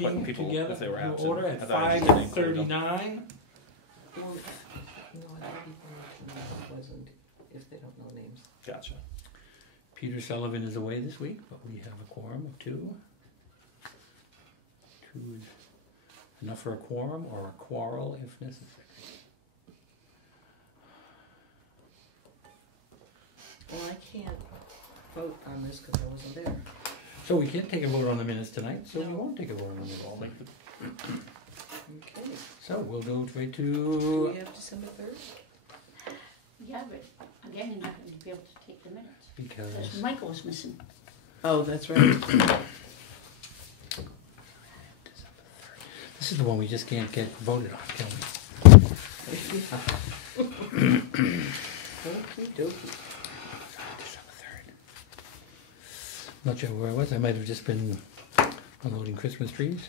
meeting people together if they were in absent. order I at thought you just didn't include them. 5:39. Well, no, I think people want to know if it wasn't, if they don't know names. Gotcha. Peter Sullivan is away this week, but we have a quorum of 2. 2 is enough for a quorum or a quarrel if necessary. Well, I can't vote on this because I wasn't there. So we can't take a vote on the minutes tonight, so we No. won't take a vote on them at all. Okay. So we'll go straight Do to... we have December 3rd? Yeah, but again, you're not going to be able to take the minutes. Because... Because Michael was missing. Oh, that's right. This is the one we just can't get voted on, can we? Okie dokie. December 3rd. Not sure where I was. I might have just been unloading Christmas trees.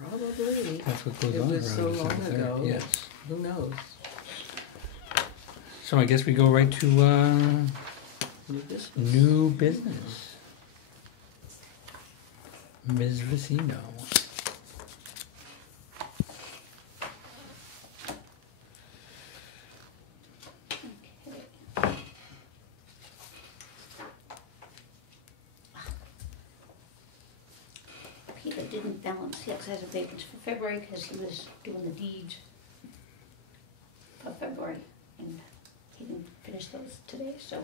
Probably. That's what goes It on was around so December long 3rd. ago. Yes. Who knows? So I guess we go right to New business. new business. Ms. Vicino. Okay. Peter didn't balance the excise abatements for February because he was doing the deeds for February, and he didn't finish those today, so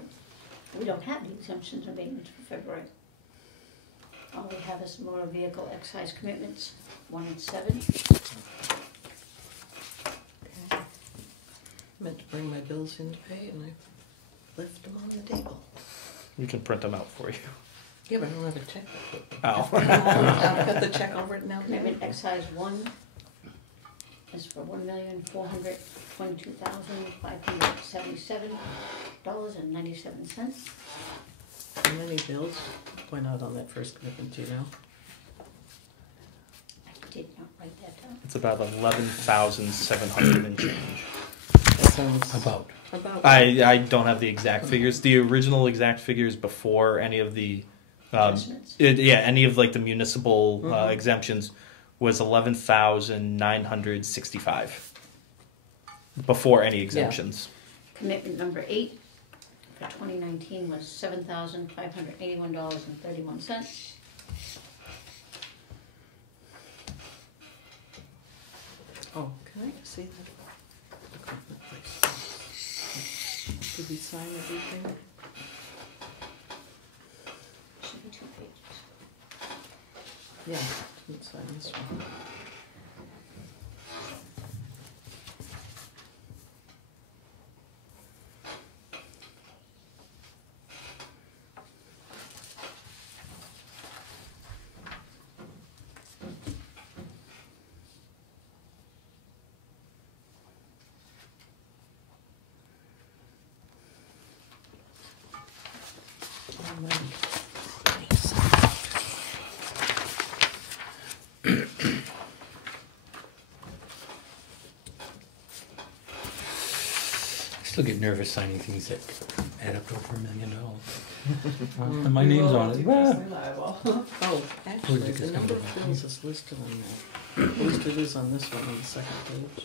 we don't have the exemptions and abatements for February. All we have is motor vehicle excise commitments, 1 and 7. Okay. Meant to bring my bills in to pay and I left them on the table. We can print them out for you. Yeah, but I don't have a check. Oh. I've got the check over it now. Commitment excise 1 is for $1,422,577.97. How many bills went out on that first commitment, do you know? I did not write that down. It's about 11,700 and change. That sounds About. about. I don't have the exact figures. The original exact figures before any of the Adjustments. any of like the municipal Mhm. exemptions was 11,965 before any exemptions. Commitment number 8 for 2019 was $7,581.31. Oh, can I see that? Equipment, please? Did we sign everything? Should be 2 pages. Yeah, didn't sign this one. Still get nervous signing things that add up to over $1 million. And my name's on it. Oh, Where's actually, the the number of discount? bills is listed on that. At least it is on this one, on the second page.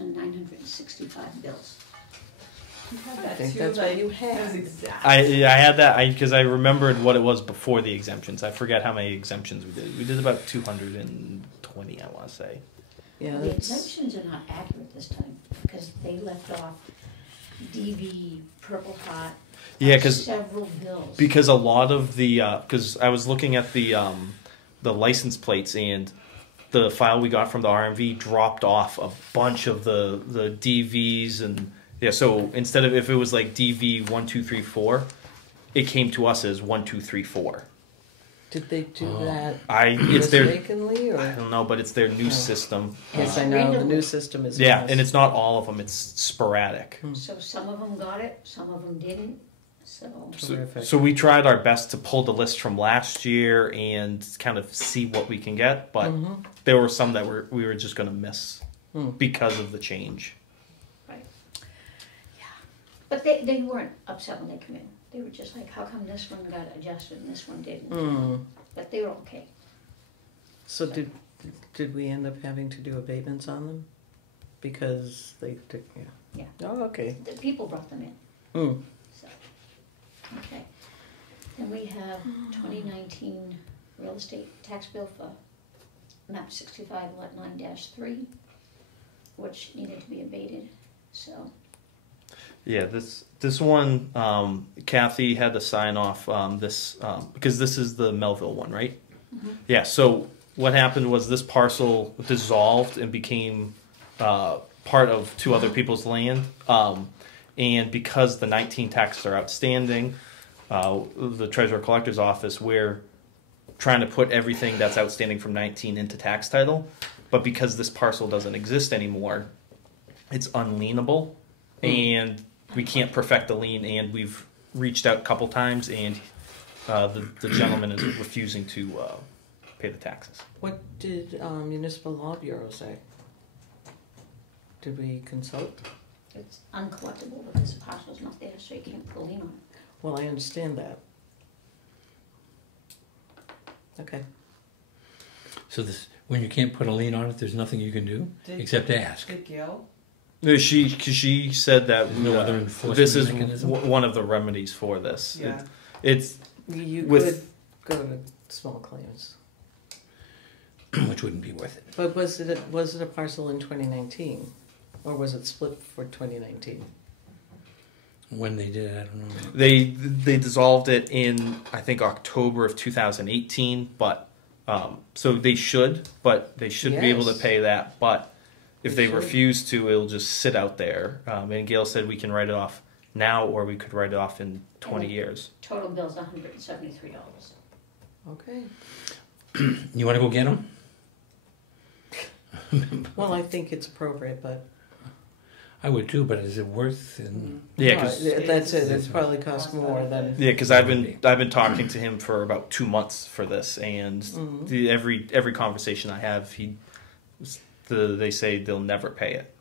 $11,965 bills. I think that's what you had. I had that because I remembered what it was before the exemptions. I forget how many exemptions we did. We did about 220, I want to say. Yeah, The that's, exemptions are not accurate this time because they left off DV, Purple Heart, Yeah, because several bills. because a lot of the because I was looking at the license plates and the file we got from the RMV dropped off a bunch of the DVs and yeah. So instead of if it was like DV 1234, it came to us as 1234. did they do that It's their mistakenly, I or? don't know, but it's their new Oh. system. Yes, I know, the new system is. Yeah, a mess. and it's not all of them. It's sporadic. So some of them got it, some of them didn't. So Terrific. So we tried our best to pull the list from last year and kind of see what we can get, but Mhm. there were some that we were just going to miss Hmm. because of the change. right, yeah. But they weren't upset when they come in. They were just like, how come this one got adjusted and this one didn't? But they were okay. So did we end up having to do abatements on them? Because they took, yeah. Yeah. Oh, okay. The people brought them in. So, okay. Then we have 2019 real estate tax bill for map 65 lot 9-3, which needed to be abated. So. Yeah, this one, Kathy had to sign off this because this is the Melville one, right? Mm-hmm. Yeah. So what happened was this parcel dissolved and became part of two other people's land, and because the 19 taxes are outstanding, the Treasurer Collector's Office, we're trying to put everything that's outstanding from 19 into tax title, but because this parcel doesn't exist anymore, it's unlienable, and we can't perfect the lien, and we've reached out a couple times, and the gentleman is refusing to pay the taxes. What did Municipal Law Bureau say? Did we consult? It's uncollectible because the parcel's not there, so you can't put a lien on it. Well, I understand that. Okay. So this, when you can't put a lien on it, there's nothing you can do except ask. Did Gail? No, she said that There's no other enforcement this is mechanism? one of the remedies for this. Yeah. It's You With- could go to small claims. Which wouldn't be worth it. But was it a parcel in 2019? Or was it split for 2019? When they did it, I don't know. they dissolved it in I think October of 2018, but so they should be able to Yes. pay that. But if They they should. refuse to, it'll just sit out there. And Gail said we can write it off now, or we could write it off in 20 years. Total bill's $173. Okay. You want to go get them? Well, I think it's appropriate, but I would too, but is it worth? Yeah, no, 'cause- that's it. It's probably cost more than. Yeah, because I've been talking to him for about 2 months for this, and every conversation I have, they say they'll never pay it.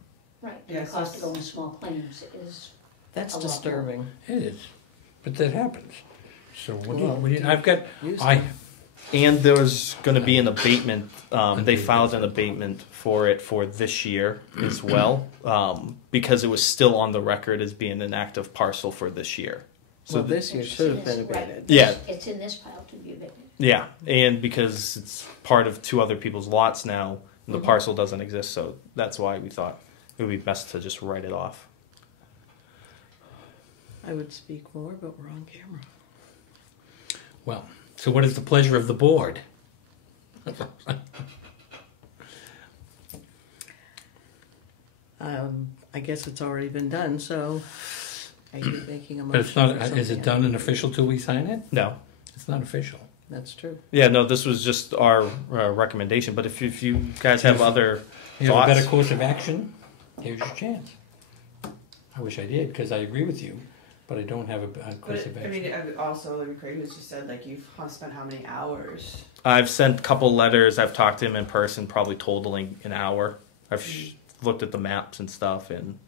Right. Yeah, The cost of going to small claims is That's a lot disturbing. It is, but that happens. So Well, I've got used I. to. And there was going to be an abatement. They Abatement. filed an abatement for it for this year as well, because it was still on the record as being an active parcel for this year. Well, th- this year should have been Right. abated. Yeah. It's in this pile to be abated. Yeah, and because it's part of two other people's lots now, and the parcel doesn't exist, so that's why we thought it would be best to just write it off. I would speak more, but we're on camera. Well, so what is the pleasure of the board? I guess it's already been done, so are you making a motion? But it's not. for Is something it done and official till we sign it? No. It's not official. That's true. Yeah, no, this was just our recommendation, but if you guys have other You have a thoughts. better course of action. Here's your chance. I wish I did because I agree with you, but I don't have a course of But I action. mean, also, like Craig was just said, like you've spent how many hours? I've sent a couple letters. I've talked to him in person, probably totaling an hour. I've looked at the maps and stuff, and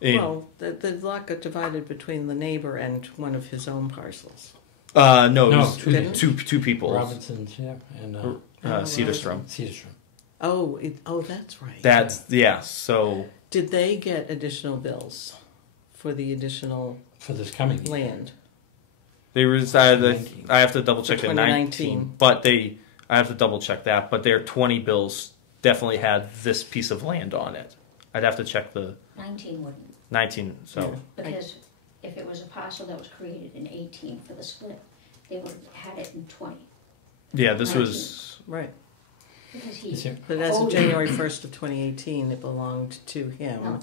Well, the lot got divided between the neighbor and one of his own parcels. no, it No, was Didn't? two people. Robinson's, yeah, and Cedarstrom. Cedarstrom. Oh, that's right. That's yeah. So Did they get additional bills for the additional For this coming year. land? they was I have to double check For the 2019. 19, but I have to double check that. But their 20 bills definitely had this piece of land on it. I'd have to check the 19 wouldn't. 19. So Because if it was a parcel that was created in 18 for the split, they would have had it in 20. yeah, this 19. was Right. Because he Is there- But as of owed January 1st of 2018, it belonged to him. no,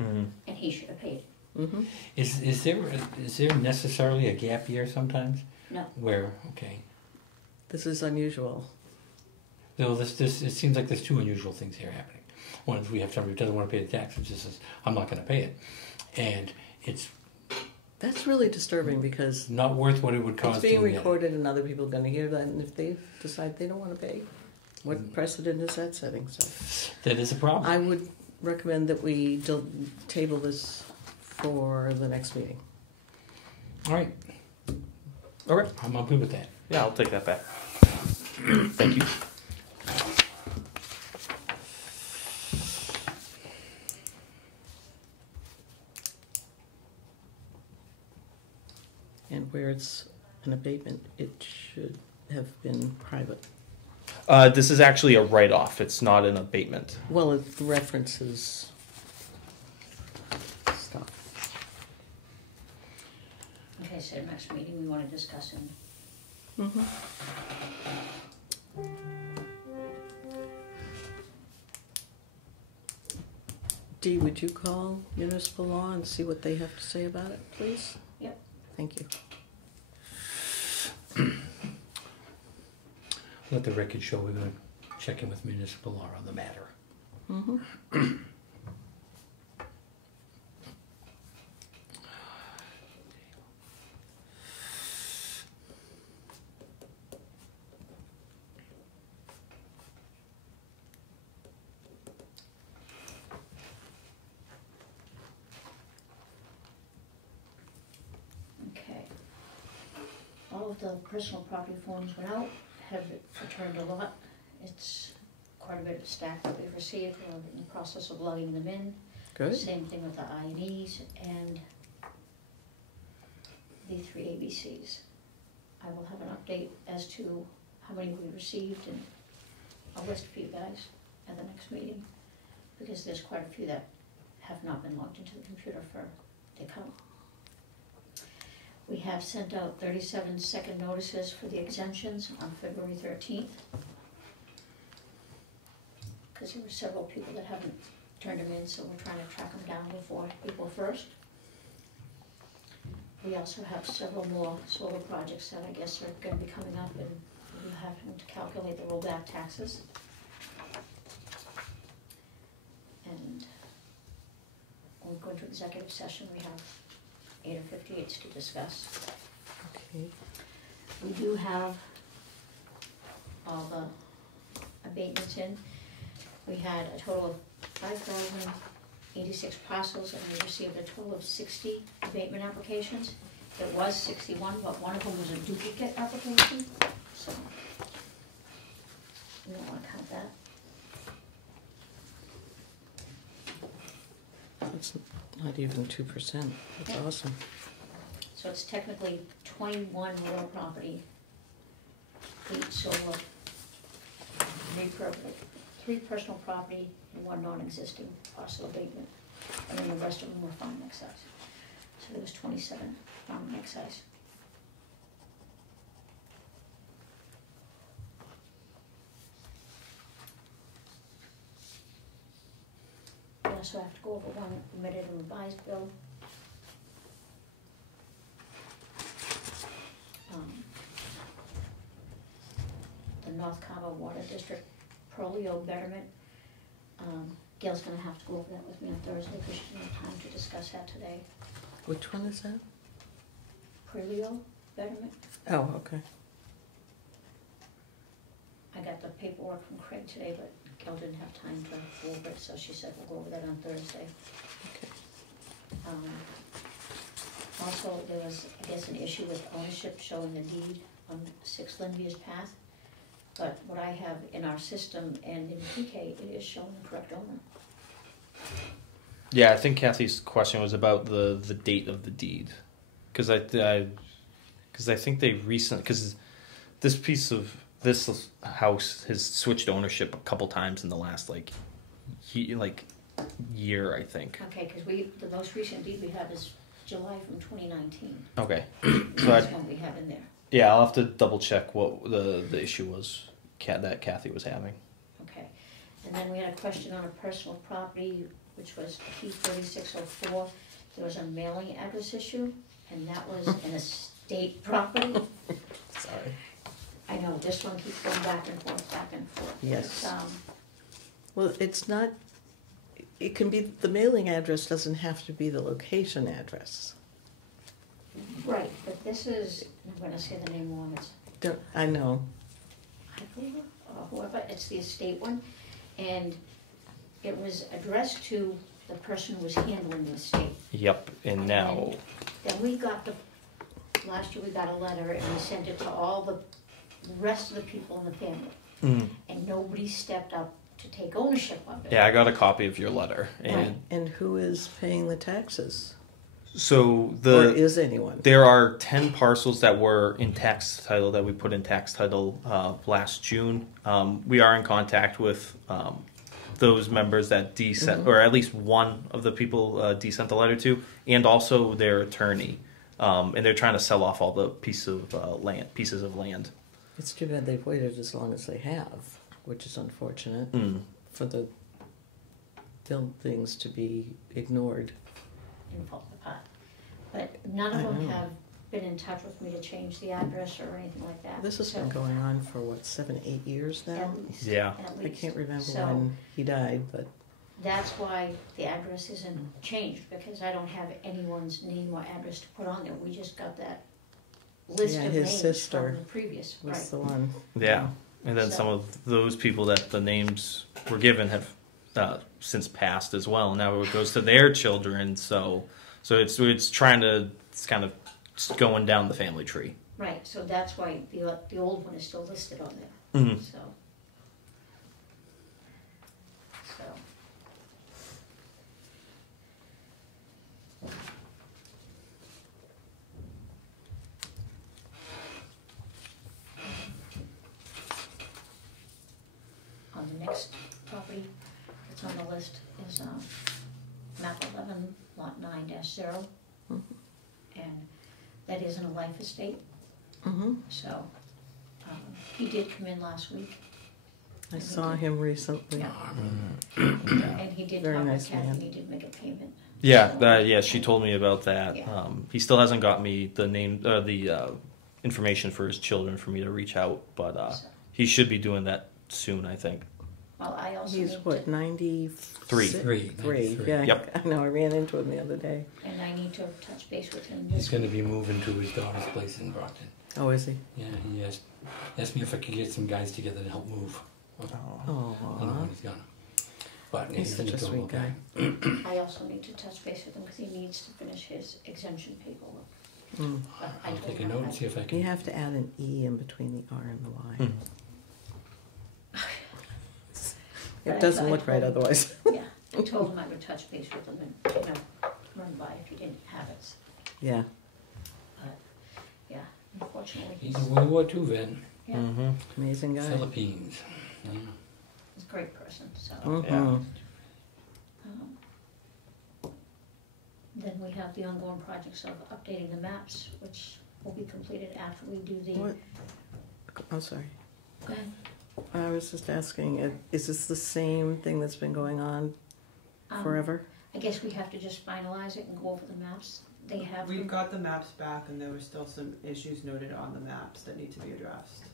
mhm. and he should have paid it. Mm-hmm. Is there necessarily a gap year sometimes No. where This is unusual. though this it seems like there's two unusual things here happening. One is we have somebody who doesn't want to pay the tax and just says I'm not going to pay it, and it's That's really disturbing because not worth what it would cost. it's being to get it. recorded and other people are going to hear that. And if they decide they don't want to pay, what precedent is that setting? So That is a problem. I would recommend that we table this for the next meeting. All right, Okay. I'm good with that. Yeah, I'll take that back. Thank you. And where it's an abatement, it should have been private. This is actually a write-off. It's not an abatement. Well, it references stuff. Okay, so next meeting we wanna discuss and Mm-hmm. Dee, would you call municipal law and see what they have to say about it, please? Yep. Thank you. Let the record show we're gonna check in with municipal law on the matter. Mm-hmm. Okay. All of the personal property forms went out, have returned a lot. It's quite a bit of stack that we've received. We're in the process of logging them in. Good. Same thing with the I&Es and the 3 ABCs. I will have an update as to how many we received and I'll list for you guys at the next meeting, because there's quite a few that have not been logged into the computer for the account. We have sent out 37 second notices for the exemptions on February 13th. Because there were several people that haven't turned them in, so we're trying to track them down before April 1st. We also have several more solar projects that I guess are gonna be coming up, and we'll have to calculate the rollback taxes. And when we go into executive session, we have 8 or 58s to discuss. Okay. We do have all the abatements in. We had a total of 5,086 parcels, and we received a total of 60 abatement applications. It was 61, but one of them was a duplicate application, so we don't wanna count that. That's not even 2%. That's Yeah. awesome. So it's technically 21 real property, 8 solar, 3 personal property, and 1 non-existing parcel abatement. And then the rest of them were farm excise. So there was 27 farm excise. We also have to go over one omitted and revised bill. The North Carver Water District Prolio betterment. Gail's gonna have to go over that with me on Thursday, because she didn't have time to discuss that today. Which one is that? Prolio betterment. Oh, okay. I got the paperwork from Craig today, but Gail didn't have time to go over it, so she said we'll go over that on Thursday. Okay. Also, there was, I guess, an issue with ownership showing the deed on 6 Linvia's Path. But what I have in our system and in PK, it is showing the correct owner. Yeah, I think Kathy's question was about the date of the deed, because I think they recently, because this piece of this house has switched ownership a couple times in the last year, I think. Okay, because the most recent deed we have is July from 2019. Okay, So that's one we have in there. yeah, I'll have to double check what the issue was that Kathy was having. Okay, and then we had a question on a personal property, which was P3604. There was a mailing address issue, and that was an estate property. Sorry. I know, this one keeps going back and forth, back and forth. Yes. It's, Well, it's not, it can be, the mailing address doesn't have to be the location address. right, but this is, I'm gonna say the name wrong, it's I know. Carver or whoever, it's the estate one, and it was addressed to the person who was handling the estate. Yep, and now, Then we got last year we got a letter and we sent it to all the rest of the people in the family. And nobody stepped up to take ownership of it. yeah, I got a copy of your letter, and Right. And who is paying the taxes? so Or is anyone? there are 10 parcels that were in tax title that we put in tax title last June. We are in contact with those members that Dee sent, or at least one of the people Dee sent the letter to, and also their attorney. And they're trying to sell off all the pieces of land. It's too bad they've waited as long as they have, which is unfortunate for the buildings to be ignored. And fall apart. But none of them have been in touch with me to change the address or anything like that. This has So, been going on for what, 7, 8 years now? at least. Yeah. At I least. can't remember So, when he died, but that's why the address isn't changed, because I don't have anyone's name or address to put on there. We just got that list Yeah, of his names sister from the previous, was right. the one. Yeah, and then So- some of those people that the names were given have since passed as well. Now it goes to their children, so it's kind of going down the family tree. Right, so that's why the old one is still listed on there, Mm-hmm. so. On the next property that's on the list is, map 11, lot 9-0. And that is in a life estate, Mm-hmm. so, he did come in last week. I saw him recently. Yeah. And he did Very talk nice with Kathy, man. and he did make a payment. Yeah, she told me about that. Yeah. He still hasn't got me the name, the information for his children for me to reach out, but So, he should be doing that soon, I think. well, I also He's need what, to, 93? Three. Three, yeah. Yep. I know, I ran into him the other day. and I need to touch base with him He's this going week. to be moving to his daughter's place in Brockton. Oh, is he? Yeah, he asked me if I could get some guys together to help move. I don't know Oh, when he's gonna. But yeah, he's such gonna a go sweet look guy. at I also need to touch base with him because he needs to finish his exemption paperwork. Mm. But I I'll told take a him note and I- see if I You can. have to add an E in between the R and the Y. Hmm. But I It doesn't thought- look right otherwise. Yeah, I told him I would touch base with him and, run by if he didn't have it. Yeah. But, yeah, unfortunately, He's a World War II vet. yeah, Mm-hmm. Amazing guy. Philippines. Yeah. he's a great person, so. Mhm. Um, Then we have the ongoing projects of updating the maps, which will be completed after we do the. What? I'm sorry. Go ahead. I was just asking, is this the same thing that's been going on forever? I guess we have to just finalize it and go over the maps. They have. We got the maps back and there were still some issues noted on the maps that need to be addressed.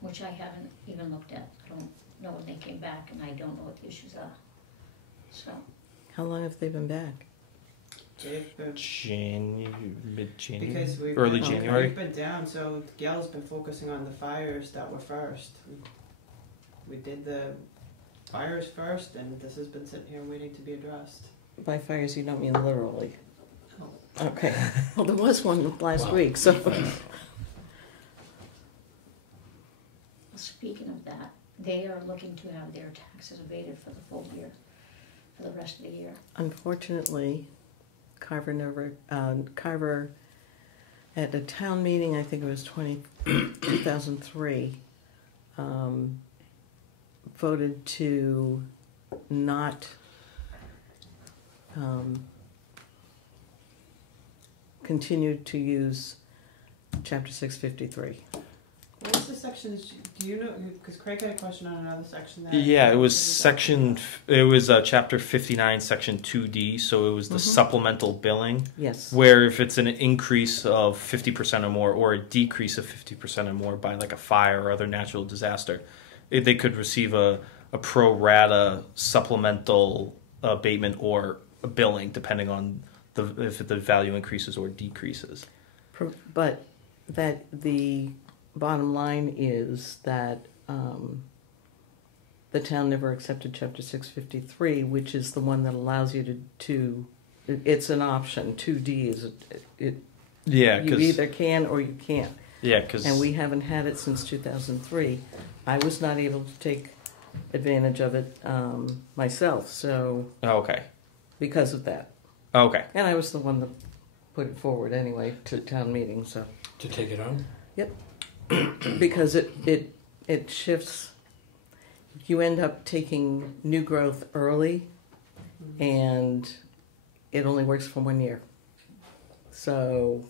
Which I haven't even looked at. I don't know when they came back and I don't know what the issues are. So, How long have they been back? They've been, Mid-January, because early January. we've been down, so Gail's been focusing on the fires that were first. We did the fires first and this has been sitting here waiting to be addressed. By fires, you don't mean literally. Oh. Okay. Well, there was one last Wow. week, so. speaking of that, they are looking to have their taxes abated for the full year, for the rest of the year. Unfortunately, Carver at a town meeting, I think it was 2003, voted to not continue to use Chapter 653. What's the section, do you know, because Craig had a question on another section that. Yeah, it was chapter 59, section 2D, so it was the supplemental billing, Yes. where if it's an increase of 50% or more, or a decrease of 50% or more by like a fire or other natural disaster, they could receive a pro rata supplemental abatement or a billing, depending on if the value increases or decreases. But that the bottom line is that the town never accepted Chapter 653, which is the one that allows you to it's an option. 2D is Yeah, you either can or you can't. Yeah, because And we haven't had it since 2003. I was not able to take advantage of it myself, so okay, because of that. okay, And I was the one that put it forward anyway to town meeting, so To take it on? because it shifts. You end up taking new growth early, and it only works for 1 year. So,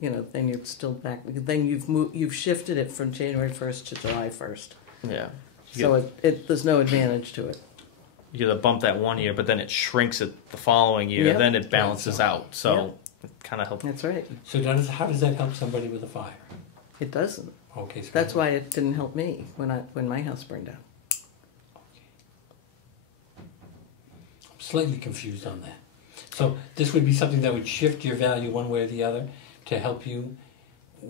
then you're still back. Then you've shifted it from January 1st to July 1st. yeah. So there's no advantage to it. You gotta bump that 1 year, but then it shrinks it the following year. Yep. Then it balances out. So it kind of helps. That's right. So how does that help somebody with a fire? It doesn't. Okay, so That's why it didn't help me when my house burned down. I'm slightly confused on that. So this would be something that would shift your value one way or the other to help you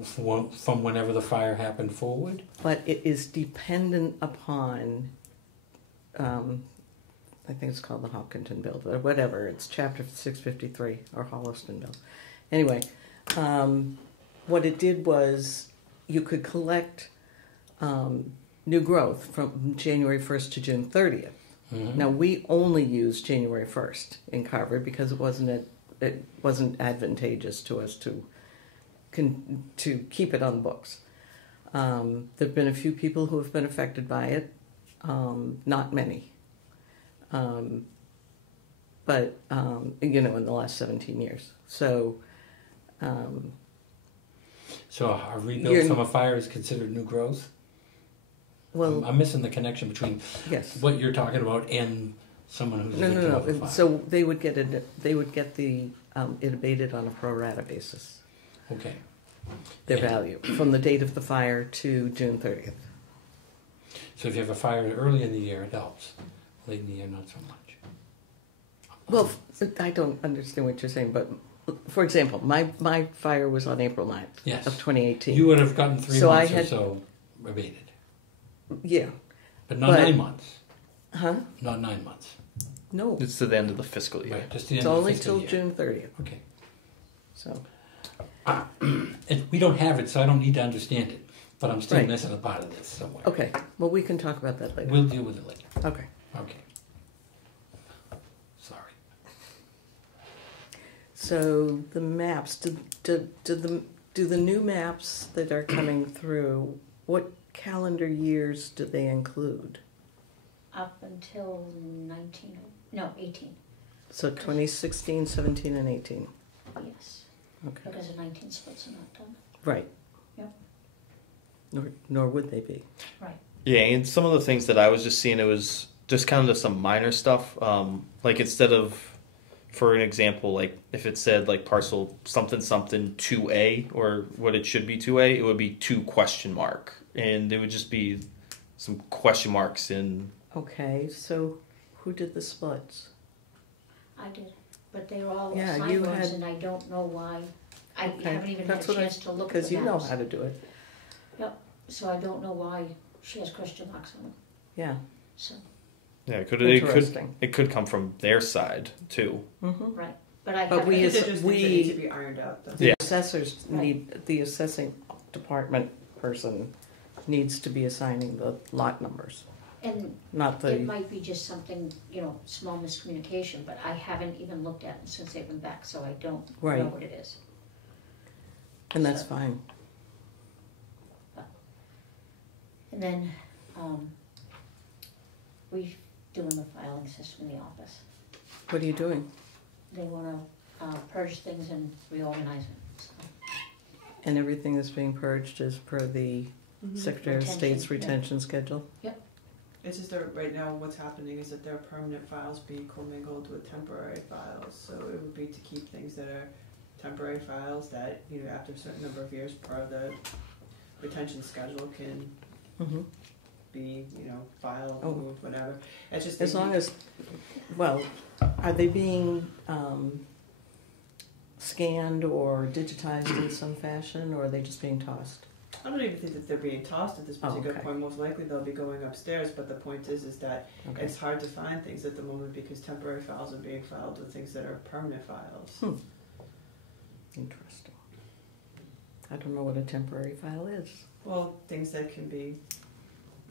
from whenever the fire happened forward? But it is dependent upon, I think it's called the Hopkinton Bill, or whatever. It's Chapter 653 or Holliston Bill. Anyway, what it did was you could collect new growth from January 1st to June 30th. Mm-hmm. Now we only used January 1st in Carver because it wasn't advantageous to us to keep it on the books. There've been a few people who have been affected by it, not many, but in the last 17 years. So, So a rebuild from a fire is considered new growth? well, I'm missing the connection between yes. what you're talking about and someone who's a victim of a No. fire. So they would get it. They would get it abated on a pro rata basis. Okay. Their Yeah. value from the date of the fire to June 30th. So if you have a fire early in the year, it helps. Late in the year, not so much. Well, I don't understand what you're saying, but for example, my fire was on April 9th Yes. of 2018. You would have gotten 3 So months I or had- so abated. Yeah. But not But- 9 months. Huh? Not 9 months. No. It's to the end of the fiscal year. Right, just the It's end of the only fiscal till year. June 30th. Okay. So, And we don't have it, so I don't need to understand it. But I'm still Right. missing a part of this somewhere. okay. Well, we can talk about that later. We'll deal with it later. Okay. Okay. Sorry. So the maps, do the new maps that are coming through, what calendar years do they include? Up until 18, So 2016, 17, and 18. yes. Okay. Because the 19 splits are not done. Right. Yep. Nor would they be. Right. Yeah, and some of the things that I was just seeing, it was just kind of some minor stuff. Like instead of, for an example, like if it said like parcel something 2A, or what it should be 2A, it would be 2 question mark, and it would just be some question marks in. Okay, so who did the splits? I did, but they were all Yeah, assigned you roads, had- and I don't know why. I Okay, haven't even that's had a what I- chance to look at Because the you know maps. how to do it. So I don't know why she has question marks on them. Yeah. So, Yeah, Interesting. it could come from their side too. Mm-hmm. right. But I But haven't. we These as- are just we- things that need to be ironed out. That's The Yeah. assessors Right. the assessing department person needs to be assigning the lot numbers, And not it the, might be just something, small miscommunication, but I haven't even looked at it since they've been back, so I don't know Right. what it is. and that's So- fine. And then, we're doing the filing system in the office. What are you doing? They wanna, purge things and reorganize it, so. And everything that's being purged is per the Secretary of Retention, State's yeah. retention schedule? It's just that right now what's happening is that there are permanent files being commingled with temporary files. So it would be to keep things that are temporary files that, after a certain number of years per the retention schedule can Mm-hmm. be, filed, Oh. moved, whatever. It's just As long as, well, are they being scanned or digitized in some fashion, or are they just being tossed? I don't even think that they're being tossed at this particular okay. point. Most likely they'll be going upstairs, but the point is that Okay. it's hard to find things at the moment because temporary files are being filed with things that are permanent files. Interesting. I don't know what a temporary file is. Well, things that can be,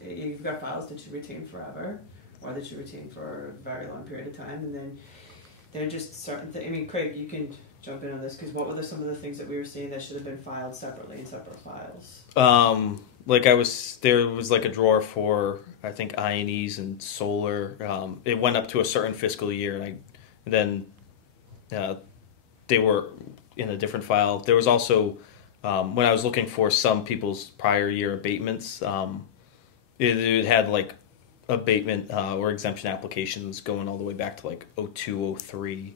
you've got files that you retain forever, or that you retain for a very long period of time, and then they're just certain things. I mean, Craig, you can jump in on this, because what were some of the things that we were seeing that should have been filed separately in separate files? There was like a drawer for, I think, I&Es and solar. It went up to a certain fiscal year, and then they were in a different file. There was also, when I was looking for some people's prior year abatements, it had like abatement or exemption applications going all the way back to like 02, 03.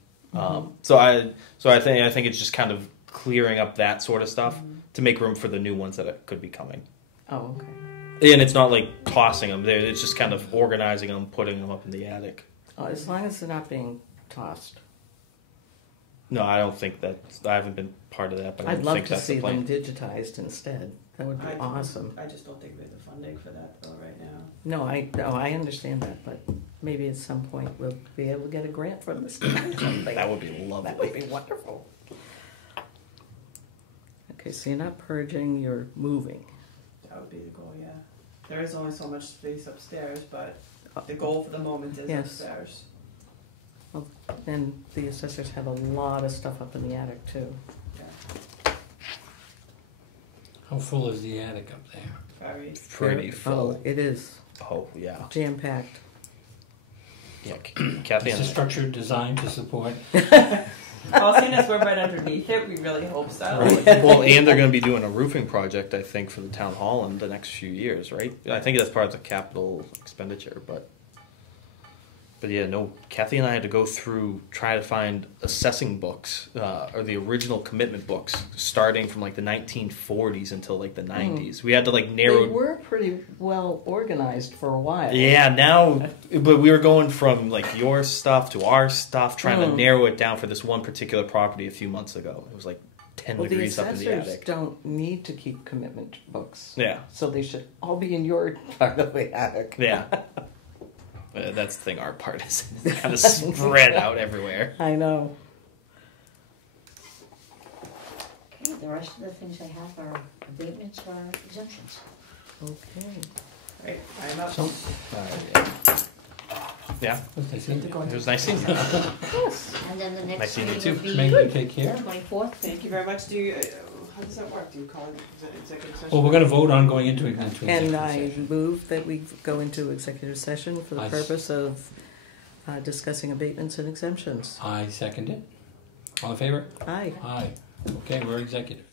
So I think it's just kind of clearing up that sort of stuff to make room for the new ones that could be coming. Oh, okay. And it's not like tossing them; it's just kind of organizing them, putting them up in the attic. Oh, as long as they're not being tossed. No, I don't think that. I haven't been part of that, but I I'd don't love think to that's see the plan. them digitized instead. That would be awesome. I just don't think we have the funding for that though right now. No, I understand that, but maybe at some point we'll be able to get a grant from this. That would be lovely. That would be wonderful. Okay, so you're not purging, you're moving. That would be the goal, yeah. There is only so much space upstairs, but the goal for the moment is Yes. upstairs. Well, and the assessors have a lot of stuff up in the attic too. Yeah, How full is the attic up there? very. Pretty full. Oh, it is Oh yeah. jam-packed. Yeah, Kathy. Is the structure designed to support? Well, seeing as we're right underneath it, we really hope so. Well, and they're going to be doing a roofing project, I think, for the town hall in the next few years, right? I think that's part of the capital expenditure, but yeah, no. Kathy and I had to go through try to find assessing books or the original commitment books, starting from like the 1940s until like the 90s. We had to like narrow. They were pretty well organized for a while. Yeah, now, but we were going from like your stuff to our stuff, trying to narrow it down for this one particular property a few months ago. It was like 10 Well, the degrees up in the assessors attic. don't need to keep commitment books. Yeah, So they should all be in your part of the attic. yeah. That's the thing. Our part is kind of spread out everywhere. I know. Okay, the rest of the things I have are abatements or exemptions. Okay. Right, I'm up. So, Yeah, what's this in? it was nice seeing you. Yes. And then the Nice next seeing you meeting too. would be May you take care. 24th. Thank you very much. Do you, how does that work? Do you call it executive session? Well, we're going to vote on going into And executive I session. move that we go into executive session for the I s- purpose of discussing abatements and exemptions. I second it. All in favor? Aye. Aye. Okay, we're executives.